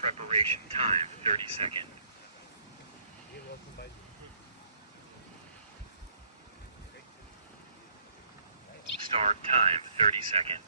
Preparation time 30 seconds. Start time 30 seconds.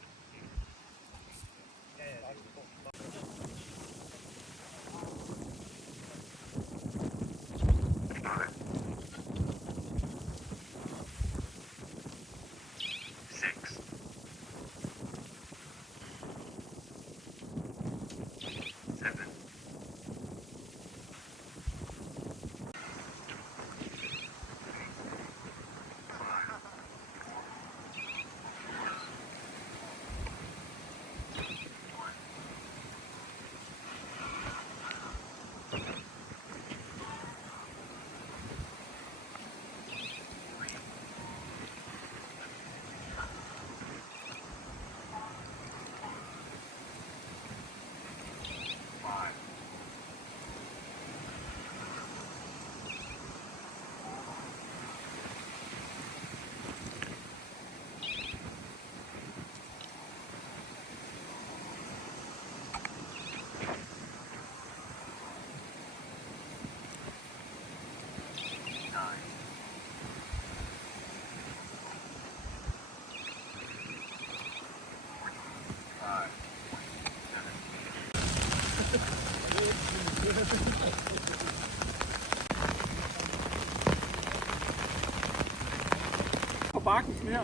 På bakken her.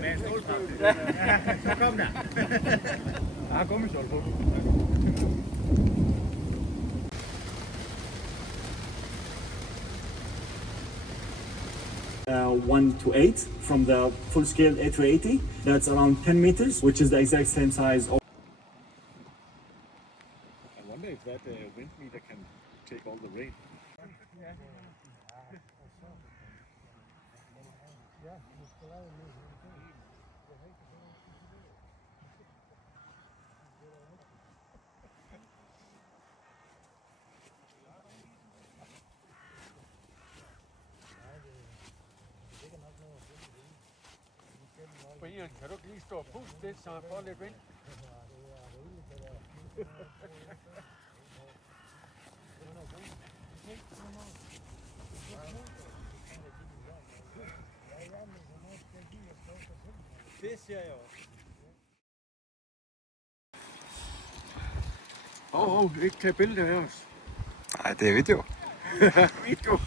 Med ståltræk. Ja, så kom der. Jeg har gummistål på. 1 to 8 from the full-scale A380. That's around 10 meters, which is the exact same size of. I wonder if that wind meter can take all the rain. Brian, kan du ikke lige stå og puste lidt, så han får lidt vind? Det ser jeg også. Ikke tage billeder af os. Nej, det er video. Video.